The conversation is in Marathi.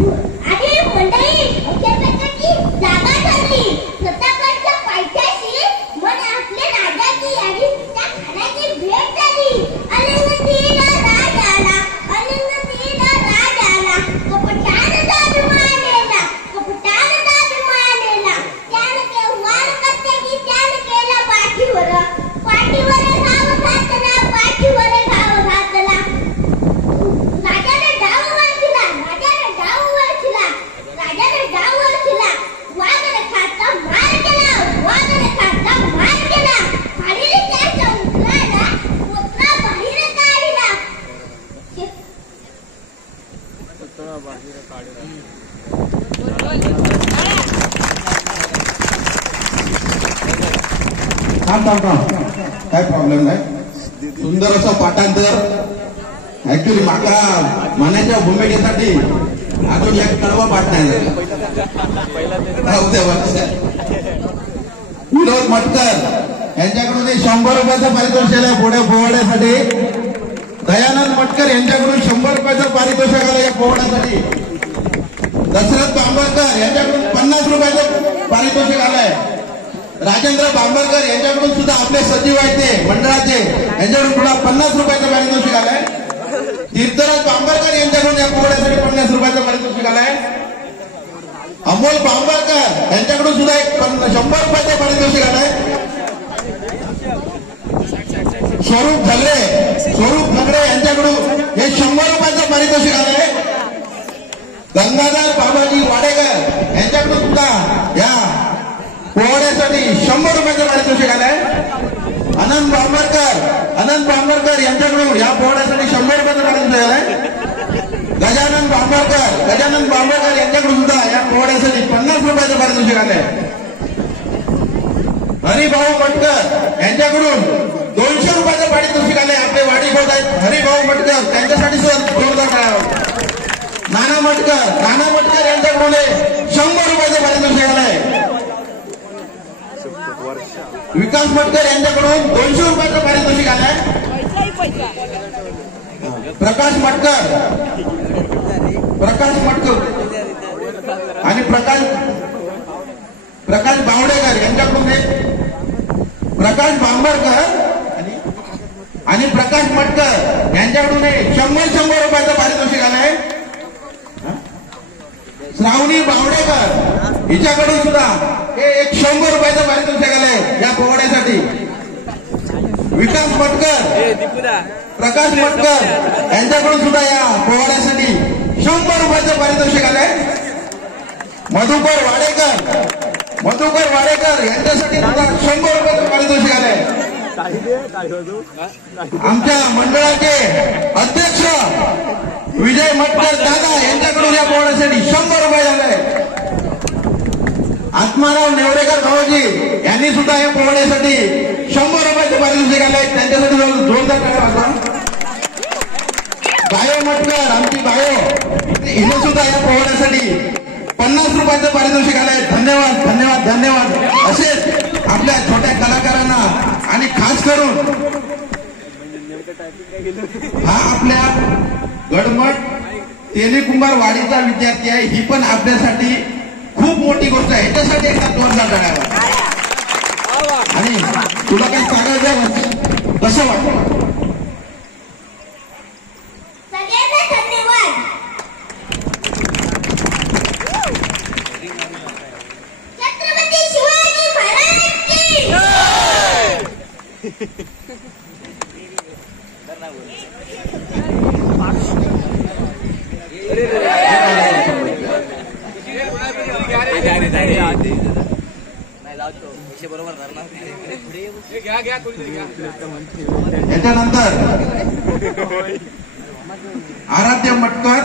आणि मंडळी अखेरची जागा ठरली. स्वतःकडच्या पैशाशी मन आपल्या राजाची आणि त्या खाण्याची भेट झाली. अलंगतीला राज आला, अलंगतीला राज आला. कपटानं अभिमानेला, कपटानं अभिमानेला. त्यानं केव्हा करते की त्यानं केला पाठीवर, पाठीवर घाव घातला, पाठीवर घाव घातला. राजाने डाव वळखला, राजाने डाव वळखला, राजाने डाव वळखला. वाघाने खाचा मार केला, वाघाने खाचा मार केला. खाली त्याच्या उतराला उतरा बाहेर काढला. काय प्रॉब्लेम नाही. सुंदर असं पाठांतर. ऍक्च्युली माका मनाच्या भूमिकेसाठी अजून एक कडवा पाठ नाही विनोद मटकर यांच्याकडून 100 रुपयाचं पारितोषिक आहे पुढे पोहण्यासाठी. दयानंद मटकर यांच्याकडून 100 रुपयाचं पारितोषिक आलं या पोहण्यासाठी. दशरथ बांबरकर यांच्याकडून 50 रुपयाचं पारितोषिक आलंय. राजेंद्र बांबरकर यांच्याकडून सुद्धा आपले सचिव आहेत ते मंडळाचे, यांच्याकडून पुन्हा 50 रुपयाचं पारितोषिक आलंय. तीर्थराज बांबरकर यांच्याकडून या पोहण्यासाठी 50 रुपयाचं पारितोषिक आलंय. अमोल बांबरकर यांच्याकडून सुद्धा 100 रुपयाचं पारितोषिक आलंय. स्वरूप झगडे यांच्याकडून हे 100 रुपयाचं पारितोषिक आलंय. गंगाधर बाबाजी वाडेकर यांच्याकडून सुद्धा या पोहण्यासाठी 100 रुपयाचं पारितोषिक आलंय. अनंत बांबरकर यांच्याकडून या पोहण्यासाठी 100 रुपयाचं पारितोषिक आलंय. गजानन बांबरकर यांच्याकडून सुद्धा या पोहण्यासाठी 50 रुपयाचं पारितोषिक आलंय. हरिभाऊ मटकर यांच्याकडून 200 रुपयाचं पारितोषिक आलंय. आपले वाडीबोध आहेत हरिभाऊ मटकर, त्यांच्यासाठी सुद्धा जोरदार टाळ्या. नाना मटकर यांच्याकडून 100 रुपयाचं पारितोषिक आलंय. विकास मटकर यांच्याकडून 200 रुपयाचं पारितोषिक आलंय. प्रकाश मटकर आणि प्रकाश बावडेकर यांच्याकडून प्रकाश बांबरकर आणि प्रकाश मटकर यांच्याकडून 100 रुपयाचं पारितोषिक आलंय. श्रावणी बावडेकर हिच्याकडून सुद्धा हे 100 रुपयाचं पारितोषिक आलंय या पोहण्यासाठी. विकास मटकर, प्रकाश मटकर यांच्याकडून सुद्धा या पोहण्यासाठी 100 रुपयाचं पारितोषिक आलंय. मधुकर वाडेकर यांच्यासाठी सुद्धा 100 रुपयाचं पारितोषिक आलंय. आमच्या मंडळाचे अध्यक्ष विजय मटकर दादा यांच्याकडून या पोहण्यासाठी 100 रुपये आले. आत्माराव नेवरेकर भाऊजी यांनी सुद्धा या पोहण्यासाठी 100 रुपयाचं पारितोषिक आलंय. त्यांच्यासाठी जोरदार टाळ्या वाजवा. बायो मटकर, आमची बायो, हिने सुद्धा या पोहण्यासाठी 50 रुपयाचं पारितोषिक आलंय. धन्यवाद. असेच आपल्या छोट्या कलाकारांना आणि खास करून हा आपल्या गडमठ तेलीकुंभार वाडीचा विद्यार्थी आहे. ही पण आपल्यासाठी खूप मोठी गोष्ट आहे. ह्याच्यासाठी एकदा जोरदार टाळ्या. आणि तुला काही सांगायचं कसं वाटतं? सगळ्यांना धन्यवाद. छत्रपती शिवाजी महाराज की याच्यानंतर आराध्य मटकर